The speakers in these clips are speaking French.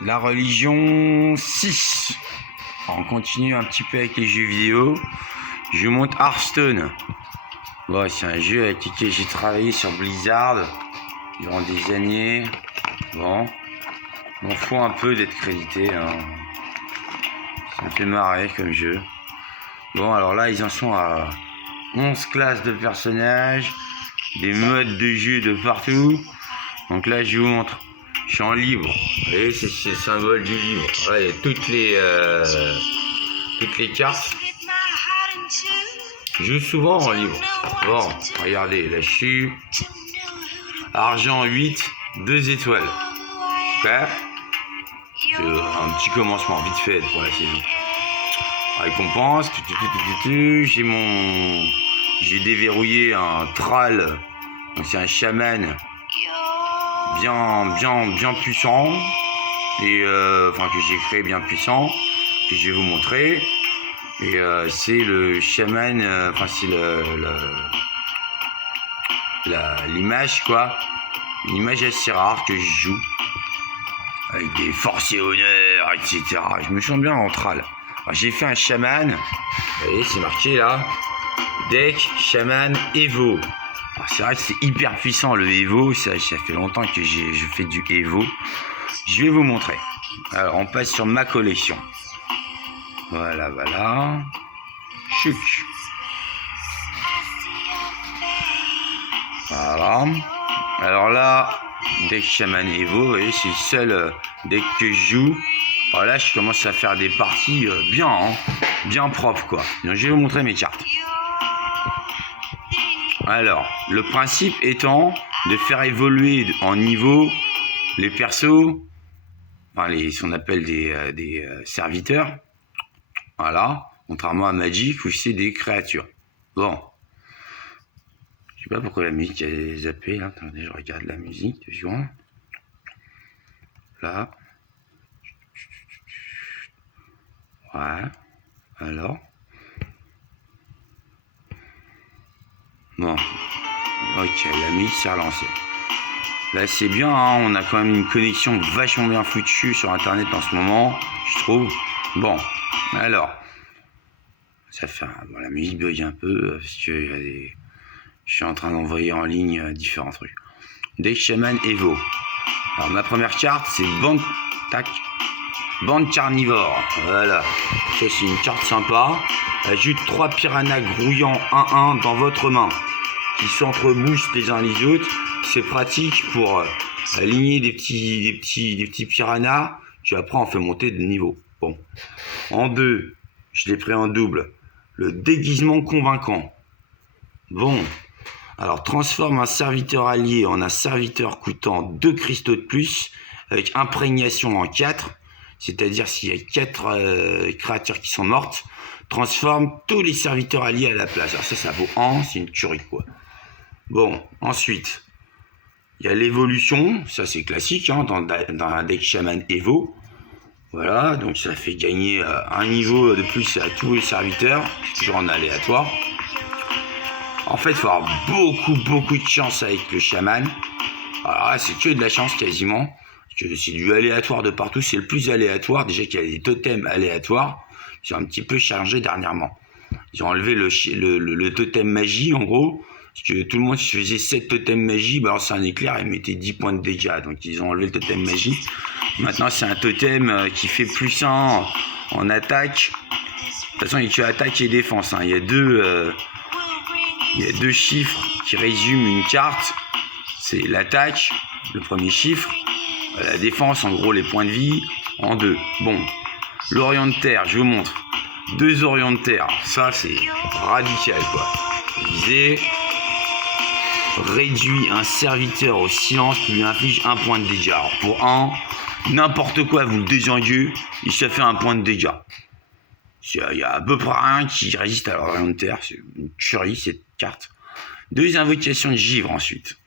La religion 6. Alors, on continue un petit peu avec les jeux vidéo. Je vous montre Hearthstone. Bon, c'est un jeu avec lequel j'ai travaillé sur Blizzard durant des années. Bon, m'en fout un peu d'être crédité. Hein. Ça me fait marrer comme jeu. Bon, alors là, ils en sont à 11 classes de personnages, des modes de jeu de partout. Donc là, je vous montre. Je suis en libre. Vous voyez, c'est le symbole du livre. Là, il y a toutes les cartes. Je joue souvent en libre. Bon, regardez, là, je suis argent 8, 2 étoiles. Ok. C'est un petit commencement vite fait pour la saison. Récompense. J'ai déverrouillé un Thrall. Donc c'est un chaman bien puissant et enfin que j'ai créé bien puissant, que je vais vous montrer. Et c'est le chaman, enfin c'est l'image quoi, une image assez rare que je joue avec des forces et honneurs, etc. Je me sens bien en Thrall. J'ai fait un chaman, vous voyez c'est marqué là, deck chaman Evo. C'est vrai que c'est hyper puissant le Evo, ça fait longtemps que je fais du Evo. Je vais vous montrer. Alors on passe sur ma collection. Voilà. Chuc. Voilà. Alors là, deck chaman Evo, vous voyez, c'est le seul deck que je joue. Alors là, je commence à faire des parties bien propres quoi. Donc je vais vous montrer mes cartes. Alors, le principe étant de faire évoluer en niveau les persos, enfin ce qu'on appelle des serviteurs. Voilà, contrairement à Magic où c'est des créatures. Bon, je sais pas pourquoi la musique a zappé là. Attendez, je regarde la musique de juin. Là. Ouais. Alors. Bon. Ok, la musique s'est relancée. Là c'est bien, hein, on a quand même une connexion vachement bien foutue sur internet en ce moment, je trouve. Bon, alors, ça fait bon, la musique bug un peu parce que je suis en train d'envoyer en ligne différents trucs. Deck Shaman Evo. Alors ma première carte c'est Bande Carnivore. Voilà, ça c'est une carte sympa. Ajoute 3 piranhas grouillants 1-1 dans votre main qui s'entrebouchent les uns les autres. C'est pratique pour aligner des petits piranhas qui après on fait monter de niveau. Bon. En 2, je l'ai pris en double. Le déguisement convaincant. Bon. Alors transforme un serviteur allié en un serviteur coûtant 2 cristaux de plus avec imprégnation en 4. C'est-à-dire s'il y a 4 créatures qui sont mortes, transforme tous les serviteurs alliés à la place. Alors ça vaut 1, c'est une tuerie quoi. Bon, ensuite, il y a l'évolution, ça c'est classique hein, dans un deck Shaman Evo. Voilà, donc ça fait gagner un niveau de plus à tous les serviteurs, toujours en aléatoire. En fait, il faut avoir beaucoup de chance avec le Shaman. Alors là, c'est que de la chance quasiment. C'est du aléatoire de partout, c'est le plus aléatoire. Déjà qu'il y a des totems aléatoires, ils ont un petit peu changé dernièrement. Ils ont enlevé le totem magie en gros. Parce que tout le monde se faisait 7 totems magie, bah alors c'est un éclair, ils mettaient 10 points de dégâts. Donc ils ont enlevé le totem magie. Maintenant c'est un totem qui fait plus 1 en attaque. De toute façon il y a que attaque et défense. Hein. Il y a deux chiffres qui résument une carte. C'est l'attaque, le premier chiffre. La défense, en gros les points de vie, en 2. Bon, l'Orient de Terre, je vous montre. 2 Orients de Terre, ça c'est radical quoi. Je disais... réduit un serviteur au silence qui lui inflige 1 point de dégâts. Alors pour n'importe quoi, vous le désenguez, il se fait 1 point de dégâts. Il y a à peu près rien qui résiste à l'Orient de Terre. C'est une tuerie cette carte. 2 invocations de givre ensuite.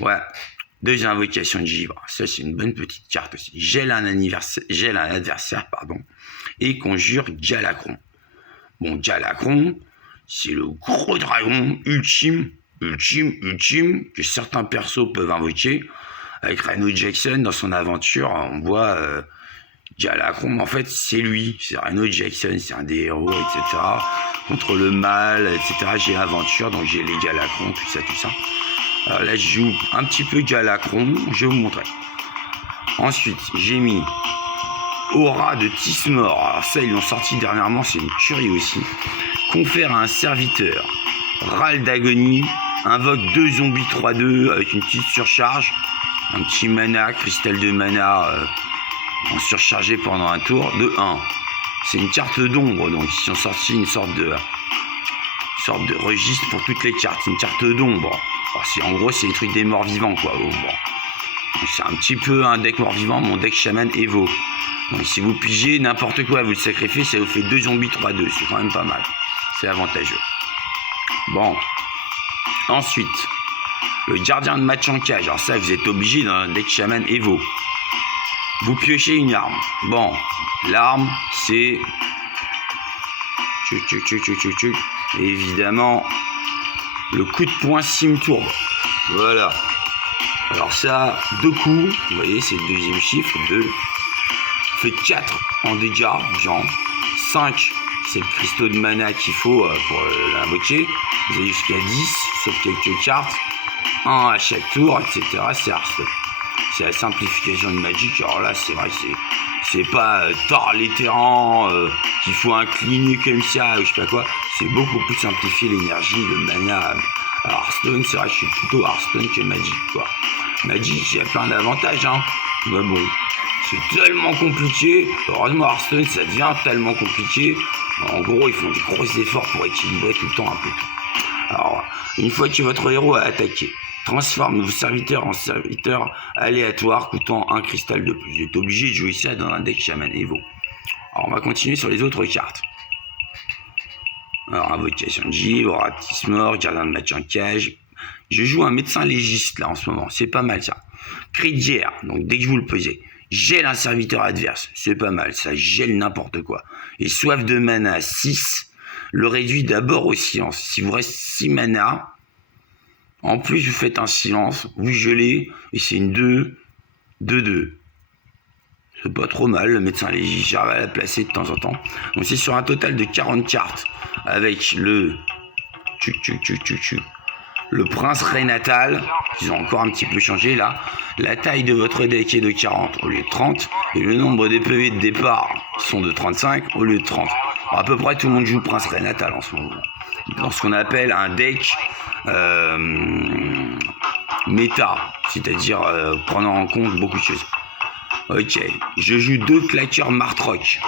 Ouais, 2 invocations de givre. Ça c'est une bonne petite carte aussi. Gèle un adversaire, et conjure Galakron. Bon, Galakron, c'est le gros dragon ultime que certains persos peuvent invoquer. avec Reno Jackson dans son aventure. On voit Gallacron, en fait, c'est lui. C'est Reno Jackson, c'est un des héros, etc. Contre le mal, etc. J'ai l'aventure, donc j'ai les Gallacron, tout ça, tout ça. Alors là, je joue un petit peu Gallacron, je vais vous montrer. Ensuite, j'ai mis Aura de Tismor. Alors ça, ils l'ont sorti dernièrement, c'est une tuerie aussi. Confère à un serviteur Râle d'agonie, invoque 2 zombies 3-2 avec une petite surcharge, un petit mana, cristal de mana en surchargé pendant un tour de 1. C'est une carte d'ombre, donc ils ont sorti une sorte de registre pour toutes les cartes, une carte d'ombre. En gros, c'est les trucs des morts vivants, quoi. Bon. C'est un petit peu un deck mort vivant, mon deck chaman Evo. Donc si vous pigez n'importe quoi, vous le sacrifiez, ça vous fait 2 zombies 3-2, c'est quand même pas mal. C'est avantageux. Bon. Ensuite, le gardien de match en cage. Alors ça, vous êtes obligé dans un deck chaman Evo. Vous piochez une arme. Bon, l'arme, c'est... Et évidemment, le coup de poing Simtourbe. Voilà. Alors ça, 2 coups. Vous voyez, c'est le deuxième chiffre. 2. Fait 4 en dégâts, genre 5, c'est le cristaux de mana qu'il faut pour l'invoquer. Vous avez jusqu'à 10, sauf quelques cartes. 1 à chaque tour, etc. C'est la simplification de Magic. Alors là, c'est vrai que c'est pas Thor l'éthérant qu'il faut incliner comme ça, ou je sais pas quoi. C'est beaucoup plus simplifié l'énergie, le mana. À Hearthstone, c'est vrai que je suis plutôt Hearthstone que Magic, quoi. Magic, il y a plein d'avantages, hein. Mais bon. C'est tellement compliqué. Heureusement, Hearthstone, ça devient tellement compliqué. En gros, ils font des gros efforts pour équilibrer tout le temps un peu tout. Alors, une fois que votre héros a attaqué, transforme vos serviteurs en serviteurs aléatoires coûtant 1 cristal de plus. Vous êtes obligé de jouer ça dans un deck Shaman Evo. Alors, on va continuer sur les autres cartes. Alors, invocation de givre, Aura de Tismor, gardien de match en cage. Je joue un médecin légiste là en ce moment. C'est pas mal ça. Cri de guerre. Donc, dès que vous le posez. Gèle un serviteur adverse, c'est pas mal, ça gèle n'importe quoi. Et soif de mana à 6, le réduit d'abord au silence. Si vous reste 6 mana, en plus vous faites un silence, vous gelez, et c'est une 2-2. C'est pas trop mal, le médecin légiste, j'arrive à la placer de temps en temps. Donc c'est sur un total de 40 cartes, avec le prince Rénatal, ils ont encore un petit peu changé là. La taille de votre deck est de 40 au lieu de 30. Et le nombre des PV de départ sont de 35 au lieu de 30. Alors, à peu près tout le monde joue prince Rénatal en ce moment. Dans ce qu'on appelle un deck méta, c'est-à-dire prenant en compte beaucoup de choses. Ok, je joue 2 claqueurs Martrock.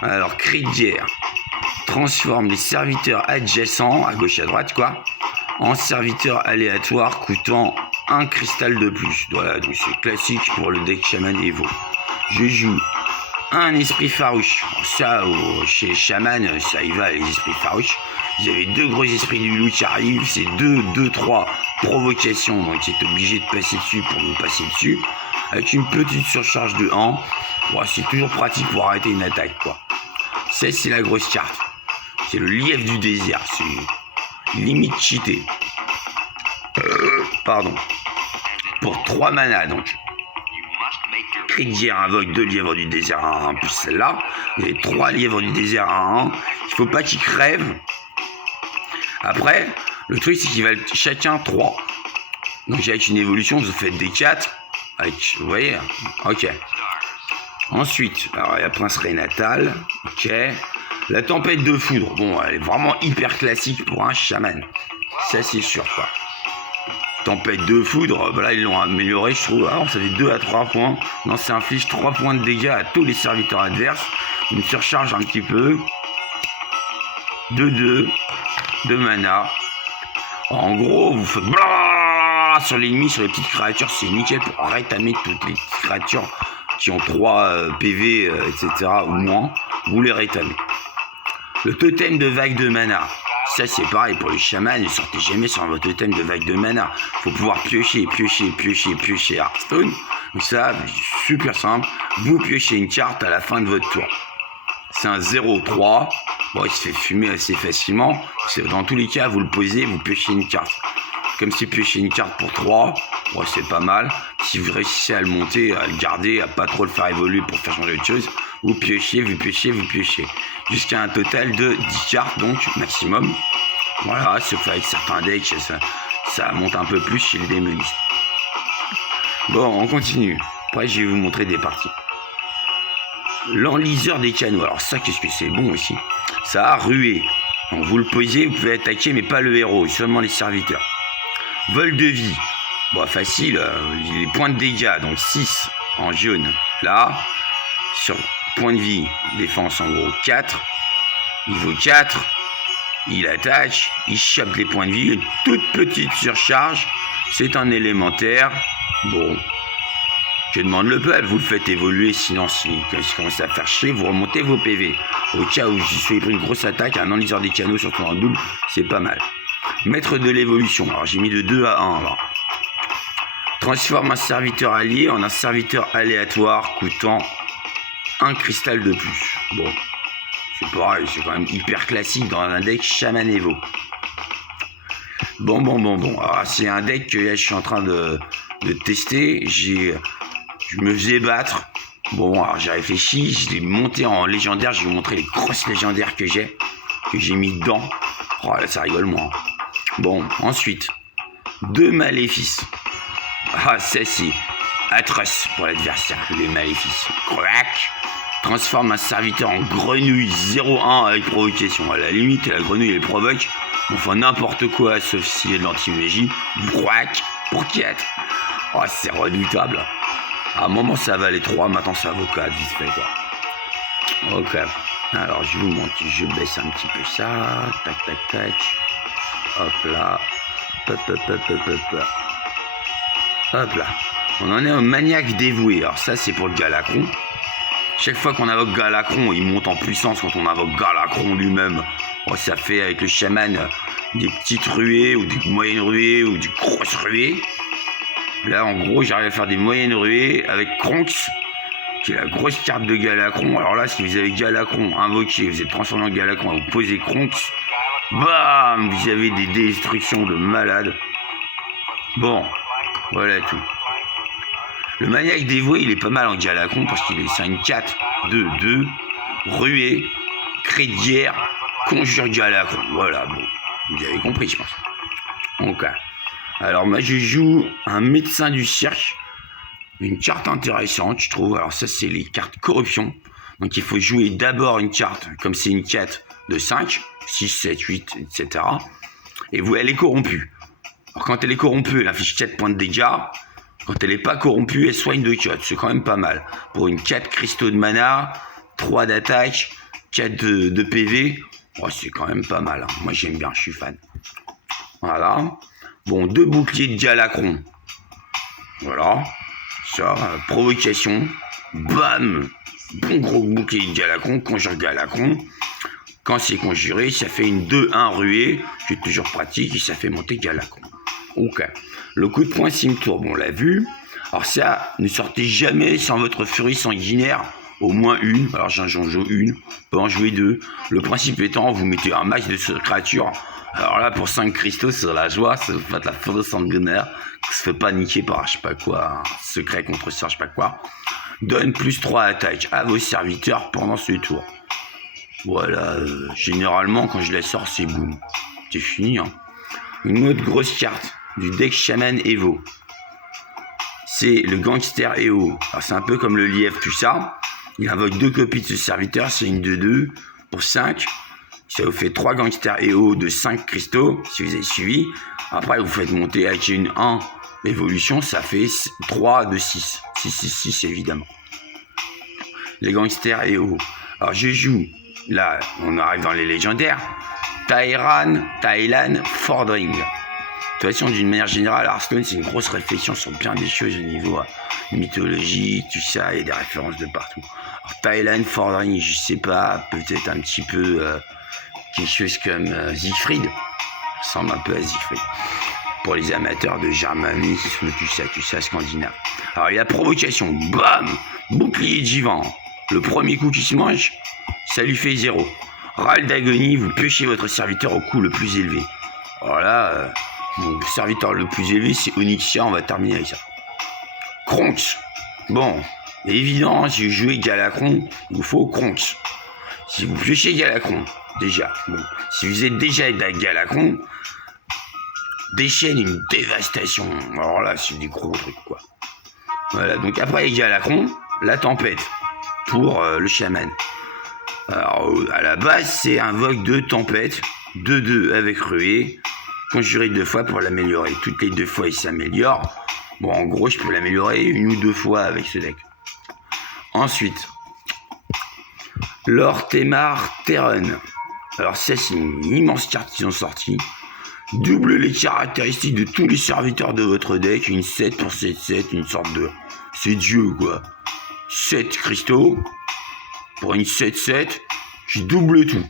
Alors, cri de guerre. Transforme les serviteurs adjacents, à gauche et à droite, quoi, en serviteurs aléatoires coûtant 1 cristal de plus. Voilà, donc c'est classique pour le deck Shaman Evo. Je joue un esprit farouche. Ça, chez Shaman, ça y va, les esprits farouches. Vous avez 2 gros esprits du loup qui arrivent, c'est 2-3 provocations, donc c'est obligé de passer dessus pour vous passer dessus. Avec une petite surcharge de 1. Bon, c'est toujours pratique pour arrêter une attaque, quoi. Ça, c'est la grosse carte. C'est le lièvre du désert, c'est limite cheaté. Pardon. Pour 3 mana, donc. Cri de guerre invoque 2 lièvres du désert à 1, plus celle-là. Vous avez 3 lièvres du désert à 1. Il faut pas qu'ils crèvent. Après, le truc, c'est qu'ils valent chacun 3. Donc, avec une évolution, vous faites des 4. Avec, vous voyez, ok. Ensuite, alors, il y a Prince Rénatal. Ok. La tempête de foudre, bon, elle est vraiment hyper classique pour un chaman. Ça, c'est sûr, quoi. Tempête de foudre, bah là, ils l'ont amélioré, je trouve. Alors, ça fait 2 à 3 points. Non, ça inflige 3 points de dégâts à tous les serviteurs adverses. Une surcharge un petit peu. 2-2 de mana. En gros, vous faites blablabla sur l'ennemi, sur les petites créatures. C'est nickel pour rétamer toutes les petites créatures qui ont 3 PV, etc. ou moins. Vous les rétamez. Le totem de vague de mana. Ça, c'est pareil pour les chamans. Ne sortez jamais sur votre totem de vague de mana. Il faut pouvoir piocher Hearthstone. Donc ça, super simple. Vous piochez une carte à la fin de votre tour. C'est un 0-3. Bon, il se fait fumer assez facilement. Dans tous les cas, vous le posez, vous piochez une carte. Comme c'est piocher une carte pour 3, Ouais, c'est pas mal. Si vous réussissez à le monter, à le garder, à pas trop le faire évoluer pour faire changer autre chose, vous piochez. Jusqu'à un total de 10 cartes, donc maximum. Voilà, sauf avec certains decks, ça monte un peu plus chez le démoniste. Bon, on continue. Après, je vais vous montrer des parties. L'enliseur des canaux. Alors ça, qu'est-ce que c'est bon aussi. Ça a rué. Donc vous le posez, vous pouvez attaquer, mais pas le héros, seulement les serviteurs. Vol de vie. Bon, facile, les points de dégâts, donc 6 en jaune. Là, sur point de vie, défense en gros 4. Niveau 4, il attaque, il chope les points de vie, une toute petite surcharge. C'est un élémentaire. Bon, je demande le peuple, vous le faites évoluer, sinon si ça commence à faire chier, vous remontez vos PV. Au cas où je suis pris une grosse attaque, un enliseur des canaux, surtout en double, c'est pas mal. Maître de l'évolution, alors j'ai mis de 2 à 1 là. Transforme un serviteur allié en un serviteur aléatoire coûtant un cristal de plus. Bon, c'est pareil, c'est quand même hyper classique dans un deck Shaman Evo. Bon. Alors c'est un deck que là, je suis en train de tester. Je me faisais battre. Bon, alors j'ai réfléchi, je l'ai monté en légendaire. Je vais vous montrer les grosses légendaires que j'ai mis dedans. Oh là, ça rigole moins. Bon, ensuite, 2 maléfices. Ah, ça c'est atroce pour l'adversaire, les maléfices. Crac. Transforme un serviteur en grenouille 0-1 avec provocation. À la limite, la grenouille elle provoque. Enfin n'importe quoi sauf si il y a de l'anti-magie. Crac pour 4. Oh, c'est redoutable. À un moment ça valait 3, maintenant ça vaut 4 vite fait quoi. Ok. Alors je vous montre, je baisse un petit peu ça. Tac. Hop là. Hop là. On en est au maniaque dévoué. Alors ça c'est pour le Galacron. Chaque fois qu'on invoque Galacron, il monte en puissance quand on invoque Galacron lui-même. Oh, ça fait avec le chaman des petites ruées ou des moyennes ruées ou des grosses ruées. Là en gros j'arrive à faire des moyennes ruées avec Kronx, qui est la grosse carte de Galacron. Alors là si vous avez Galacron invoqué, vous êtes transformé en Galacron et vous posez Kronx, bam, vous avez des destructions de malades. Bon, voilà tout. Le maniaque dévoué, il est pas mal en Galacron parce qu'il est 5-4, 2-2, ruée, cri de guerre, conjure Galacron. Voilà, bon, vous avez compris, je pense. Ok. Alors, moi, je joue un médecin du cirque. Une carte intéressante, je trouve. Alors, ça, c'est les cartes corruption. Donc, il faut jouer d'abord une carte, comme c'est une 4 de 5, 6, 7, 8, etc. Et vous, elle est corrompue. Alors, quand elle est corrompue, elle affiche 4 points de dégâts. Quand elle n'est pas corrompue, elle soigne de 4. C'est quand même pas mal. Pour une 4 cristaux de mana, 3 d'attaque, 4 de PV, oh, c'est quand même pas mal. Hein. Moi, j'aime bien, je suis fan. Voilà. Bon, 2 boucliers de Galacron. Voilà. Ça, provocation. Bam. Bon gros bouclier de Galacron, conjure Galacron. Quand c'est conjuré, ça fait une 2-1 ruée, qui est toujours pratique, et ça fait monter Galacron. Ok. Le coup de poing Simtour, bon, on l'a vu. Alors ça, ne sortez jamais sans votre furie sanguinaire, au moins une. Alors j'en joue une, on peut en jouer 2. Le principe étant, vous mettez un max de cette créature. Alors là, pour 5 cristaux, c'est la joie, ça vous fait la furie sanguinaire, qui se fait pas niquer par je sais pas quoi, un secret contre ça, je sais pas quoi. Donne plus 3 attaques à vos serviteurs pendant ce tour. Voilà, généralement, quand je la sors, c'est boum. C'est fini, hein. Une autre grosse carte du deck Shaman Evo, c'est le Gangster EO. Alors c'est un peu comme le lièvre, tout ça. Il invoque 2 copies de ce serviteur, c'est une 2-2 pour 5. Ça vous fait 3 Gangster EO de 5 cristaux, si vous avez suivi. Après, vous faites monter avec une 1 évolution, ça fait 3 de 6. 6 évidemment. Les Gangster EO. Alors je joue, là, on arrive dans les légendaires. Thailand Fordring. De toute façon, d'une manière générale, Hearthstone, c'est une grosse réflexion sur bien des choses au niveau mythologie, tout ça, et des références de partout. Alors, Thailand Fordring, je sais pas, peut-être un petit peu quelque chose comme Siegfried. Ça ressemble un peu à Siegfried. Pour les amateurs de germanisme, tout ça, scandinave. Alors, il y a provocation, bam, bouclier de Jivan. Le premier coup qui se mange, ça lui fait 0. Râle d'agonie, vous piochez votre serviteur au coup le plus élevé. Voilà, Mon serviteur le plus élevé, c'est Onyxia, on va terminer avec ça. Kronk. Bon, évident, si vous jouez Galacron, il vous faut Kronk. Si vous piochez Galacron, déjà, bon, si vous êtes déjà Galacron, déchaîne une dévastation. Alors là, c'est des gros trucs, quoi. Voilà, donc après Galacron, la tempête pour le chaman. Alors, à la base, c'est un vogue de tempête, 2-2 avec ruée, conjuré 2 fois pour l'améliorer. Toutes les 2 fois, il s'améliore. Bon, en gros, je peux l'améliorer 1 ou 2 fois avec ce deck. Ensuite, Lortemar Terran. Alors ça, c'est une immense carte qu'ils ont sortie. Double les caractéristiques de tous les serviteurs de votre deck. Une 7 pour 7-7, une sorte de... C'est Dieu, quoi. 7 cristaux. Pour une 7-7, je double tout.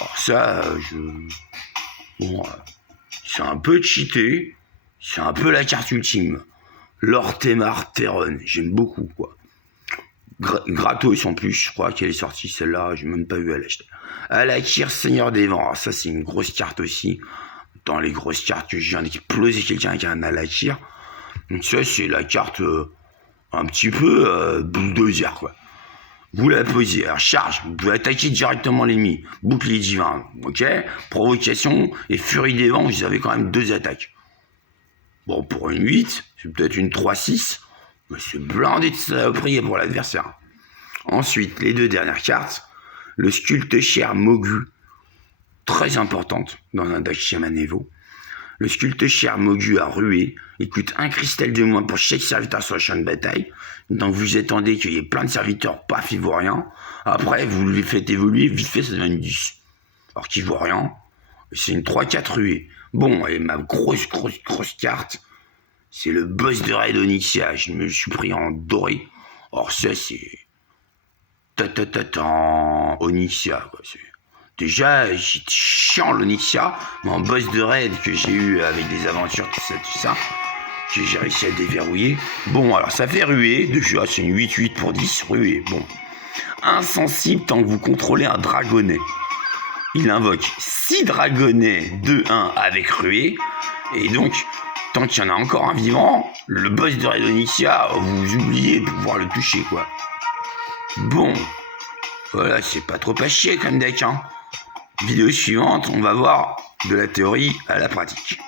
Alors ça, bon, c'est un peu cheaté. C'est un peu la carte ultime. Lortemar Terran, j'aime beaucoup, quoi. Gratos en plus, je crois qu'elle est sortie celle-là, j'ai même pas vu à l'acheter. Alakir, Seigneur des Vents, alors ça c'est une grosse carte aussi. Dans les grosses cartes que je viens d'exploser quelqu'un avec un Alakir. Donc ça c'est la carte un petit peu bulldozer, quoi. Vous la posez, alors charge, vous pouvez attaquer directement l'ennemi. Bouclier divin, ok. Provocation et Furie des Vents, vous avez quand même 2 attaques. Bon, pour une 8, c'est peut-être une 3-6, mais c'est blindé de saloperie pour l'adversaire. Ensuite, les 2 dernières cartes, le Sculpte Cher Mogu, très importante dans un deck Shaman Evo. Le Sculpte Cher Mogu a rué, il coûte 1 cristal de moins pour chaque serviteur sur le champ de bataille. Donc vous attendez qu'il y ait plein de serviteurs, paf, il vaut rien. Après, vous les faites évoluer, vite fait, ça devient une 10. Alors qu'il vaut rien, c'est une 3-4 ruée. Bon, et ma grosse carte, c'est le boss de Raid Onyxia. Je me suis pris en doré. Or ça, c'est... Onyxia, quoi. Déjà, j'étais chiant l'Onyxia, mais en boss de raid que j'ai eu avec des aventures, tout ça, que j'ai réussi à déverrouiller. Bon, alors ça fait ruée, déjà c'est une 8-8 pour 10, ruée, bon. Insensible tant que vous contrôlez un dragonnet. Il invoque 6 dragonnets 2-1 avec ruée, et donc, tant qu'il y en a encore un vivant, le boss de raid Onyxia, vous oubliez de pouvoir le toucher, quoi. Bon, voilà, c'est pas trop à chier comme deck, hein. Vidéo suivante, on va voir de la théorie à la pratique.